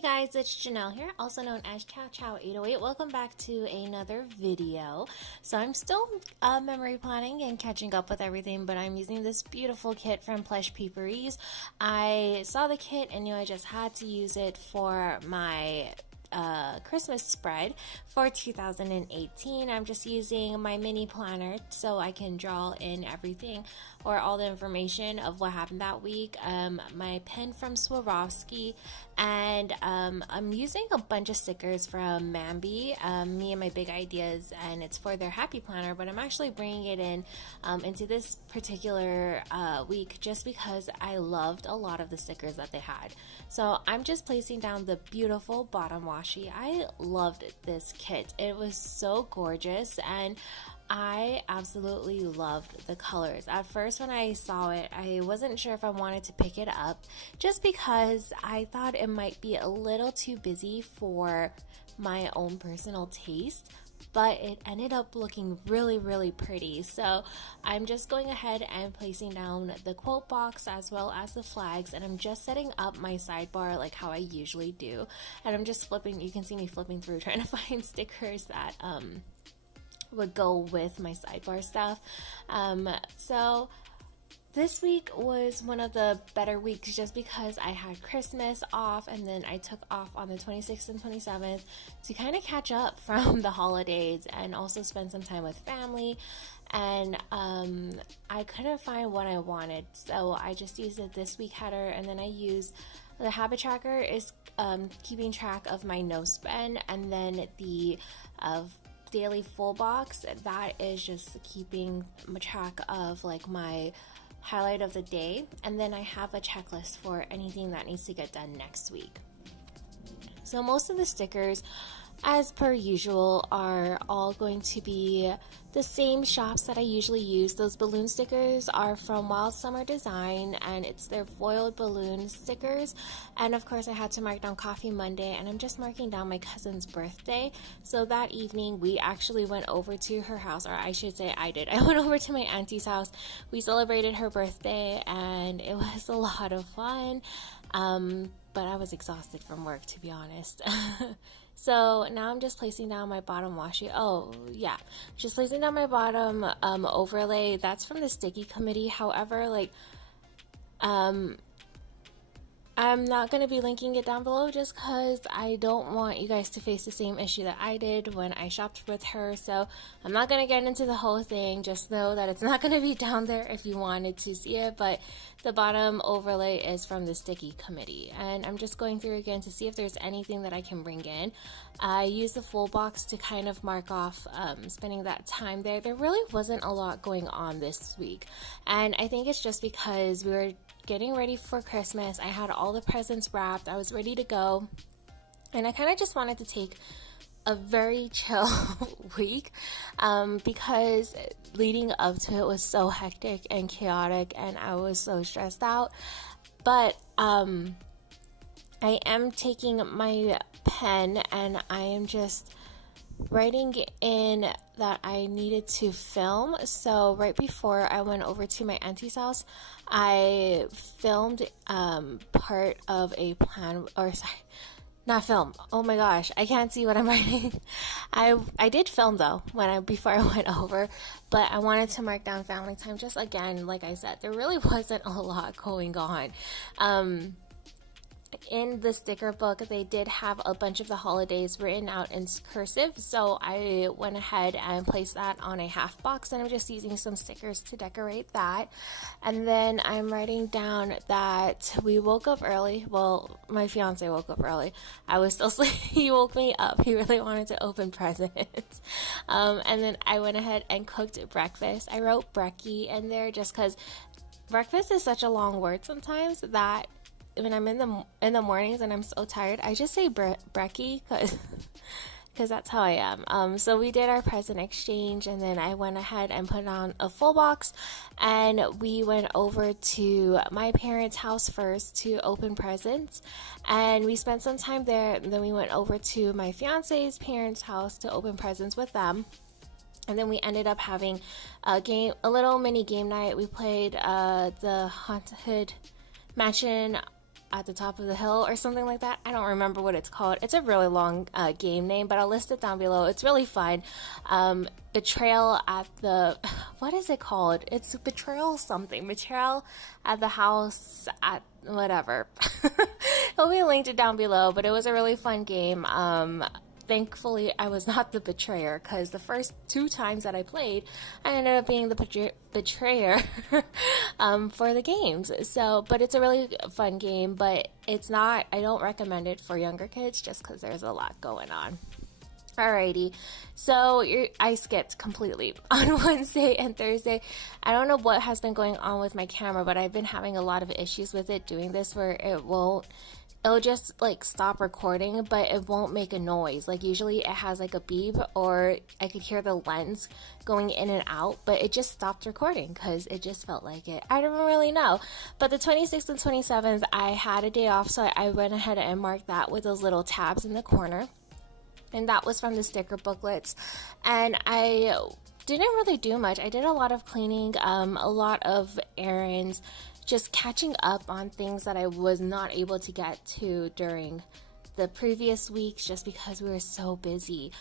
Hey guys, it's Janelle here, also known as Chow Chow 808. Welcome back to another video. So I'm still memory planning and catching up with everything, but I'm using this beautiful kit from Plush Paperies. I saw the kit and knew I just had to use it for my Christmas spread for 2018. I'm just using my mini planner so I can draw in everything or all the information of what happened that week. My pen from Swarovski, and I'm using a bunch of stickers from MAMBI, me and my big ideas, and it's for their happy planner, but I'm actually bringing it in into this particular week just because I loved a lot of the stickers that they had. So I'm just placing down the beautiful bottom washi. I loved this kit. It was so gorgeous, and I absolutely loved the colors. At first when I saw it, I wasn't sure if I wanted to pick it up just because I thought it might be a little too busy for my own personal taste, but it ended up looking really pretty. So I'm just going ahead and placing down the quote box as well as the flags, and I'm just setting up my sidebar like how I usually do, and I'm just flipping. You can see me flipping through trying to find stickers that would go with my sidebar stuff. So this week was one of the better weeks just because I had Christmas off, and then I took off on the 26th and 27th to kind of catch up from the holidays and also spend some time with family. And I couldn't find what I wanted, so I just used a this week header, and then I used the habit tracker is keeping track of my no spend, and then the daily full box, that is just keeping track of like my highlight of the day, and then I have a checklist for anything that needs to get done next week. So most of the stickers, as per usual, are all going to be the same shops that I usually use. Those balloon stickers are from Wild Summer Design, and it's their foiled balloon stickers. And of course I had to mark down Coffee Monday, and I'm just marking down my cousin's birthday. So that evening we actually went over to her house, or I should say I did. I went over to my auntie's house. We celebrated her birthday and it was a lot of fun. But I was exhausted from work, to be honest. So now I'm just placing down my bottom washi. Oh yeah, just placing down my bottom overlay. That's from the sticky committee. However, like I'm not going to be linking it down below just because I don't want you guys to face the same issue that I did when I shopped with her. So I'm not going to get into the whole thing. Just know that it's not going to be down there if you wanted to see it. But the bottom overlay is from the sticky committee. And I'm just going through again to see if there's anything that I can bring in. I used the full box to kind of mark off spending that time there. There really wasn't a lot going on this week. And I think it's just because we were getting ready for Christmas. I had all the presents wrapped. I was ready to go. And I kind of just wanted to take a very chill week because leading up to it was so hectic and chaotic, and I was so stressed out. But I am taking my pen and I am just writing in that I needed to film. So right before I went over to my auntie's house, I filmed part of a plan, or sorry, not film. Oh my gosh, I can't see what I'm writing. I did film though before I went over, but I wanted to mark down family time. Just again, like I said, there really wasn't a lot going on. In the sticker book, they did have a bunch of the holidays written out in cursive, so I went ahead and placed that on a half box, and I'm just using some stickers to decorate that. And then I'm writing down that we woke up early. Well, my fiance woke up early. I was still sleeping. He woke me up. He really wanted to open presents. And then I went ahead and cooked breakfast. I wrote brekkie in there just because breakfast is such a long word sometimes that when I'm in the mornings and I'm so tired, I just say brekkie because that's how I am. So we did our present exchange, and then I went ahead and put on a full box, and we went over to my parents' house first to open presents, and we spent some time there, and then we went over to my fiance's parents' house to open presents with them. And then we ended up having a little mini game night. We played the Haunted Mansion at the top of the hill or something like that. I don't remember what it's called. It's a really long game name, but I'll list it down below. It's really fun. Betrayal at the, what is it called? It's betrayal something. Betrayal at the house at whatever. It'll be linked down below, but it was a really fun game. Thankfully, I was not the betrayer, because the first 2 times that I played, I ended up being the betrayer for the games. So, but it's a really fun game, but it's not, I don't recommend it for younger kids just because there's a lot going on. Alrighty, so I skipped completely on Wednesday and Thursday. I don't know what has been going on with my camera, but I've been having a lot of issues with it doing this, where it'll just like stop recording, but it won't make a noise. Like usually it has like a beep, or I could hear the lens going in and out, but it just stopped recording because it just felt like it. I don't really know. But the 26th and 27th, I had a day off, so I went ahead and marked that with those little tabs in the corner. And that was from the sticker booklets. And I didn't really do much. I did a lot of cleaning, a lot of errands, just catching up on things that I was not able to get to during the previous weeks just because we were so busy.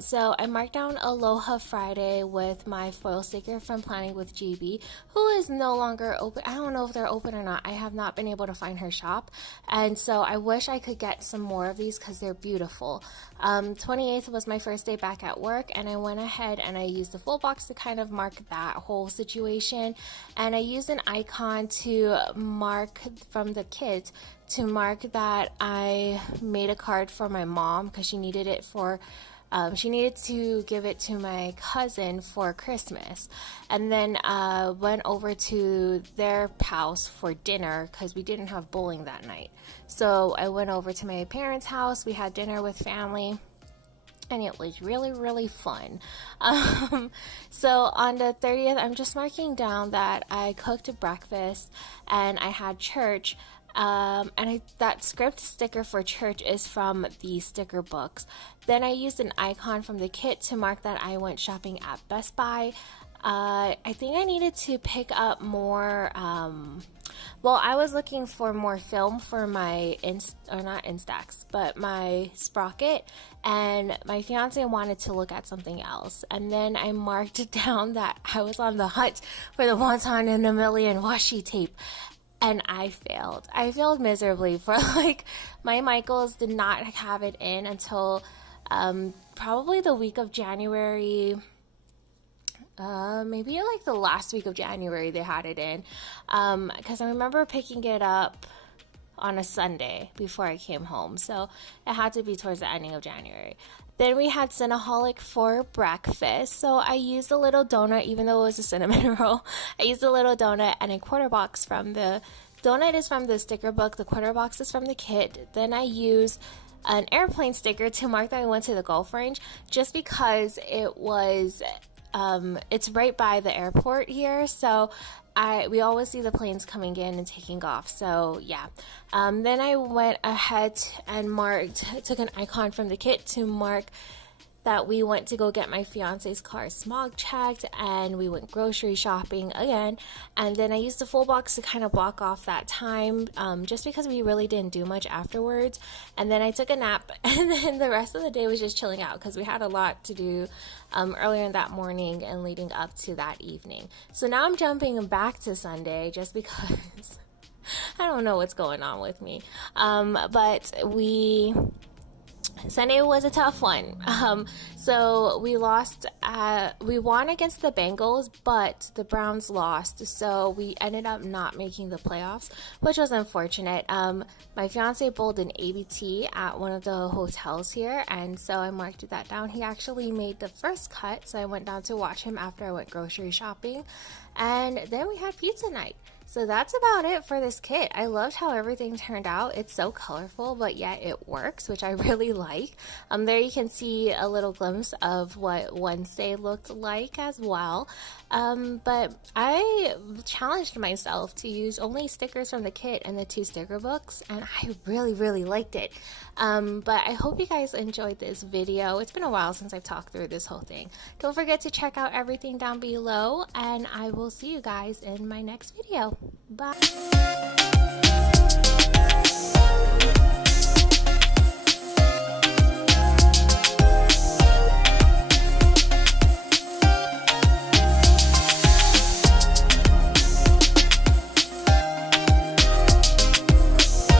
So I marked down Aloha Friday with my foil sticker from Planning with GB, who is no longer open. I don't know if they're open or not. I have not been able to find her shop, and so I wish I could get some more of these because they're beautiful. 28th was my first day back at work, and I went ahead and I used the full box to kind of mark that whole situation, and I used an icon to mark from the kids to mark that I made a card for my mom because she needed it for, she needed to give it to my cousin for Christmas. And then went over to their house for dinner because we didn't have bowling that night. So I went over to my parents' house, we had dinner with family, and it was really, really fun. So on the 30th, I'm just marking down that I cooked breakfast and I had church. That script sticker for church is from the sticker books. Then I used an icon from the kit to mark that I went shopping at Best Buy. I think I needed to pick up more, well, I was looking for more film for my, not Instax, but my Sprocket, and my fiance wanted to look at something else. And then I marked down that I was on the hunt for the Wonton in a Million washi tape. And I failed. I failed miserably for like, my Michaels did not have it in until probably the week of January, maybe like the last week of January they had it in. Because I remember picking it up on a Sunday before I came home. So it had to be towards the ending of January. Then we had Cinnaholic for breakfast. So I used a little donut, even though it was a cinnamon roll. I used a little donut and a quarter box from the donut is from the sticker book. The quarter box is from the kit. Then I used an airplane sticker to mark that I went to the golf range, just because it was, it's right by the airport here. So we always see the planes coming in and taking off. So yeah. Then I went ahead and took an icon from the kit to mark that we went to go get my fiance's car smog checked, and we went grocery shopping again. And then I used the full box to kind of block off that time, just because we really didn't do much afterwards. And then I took a nap, and then the rest of the day was just chilling out because we had a lot to do earlier in that morning and leading up to that evening. So now I'm jumping back to Sunday just because I don't know what's going on with me. But Sunday was a tough one. So we won against the Bengals, but the Browns lost. So we ended up not making the playoffs, which was unfortunate. My fiance bowled an ABT at one of the hotels here, and so I marked that down. He actually made the first cut, so I went down to watch him after I went grocery shopping. And then we had pizza night. So that's about it for this kit. I loved how everything turned out. It's so colorful, but yet it works, which I really like. There you can see a little glimpse of what Wednesday looked like as well. But I challenged myself to use only stickers from the kit and the 2 sticker books, and I really, really liked it. But I hope you guys enjoyed this video. It's been a while since I've talked through this whole thing. Don't forget to check out everything down below, and I will see you guys in my next video. Bye.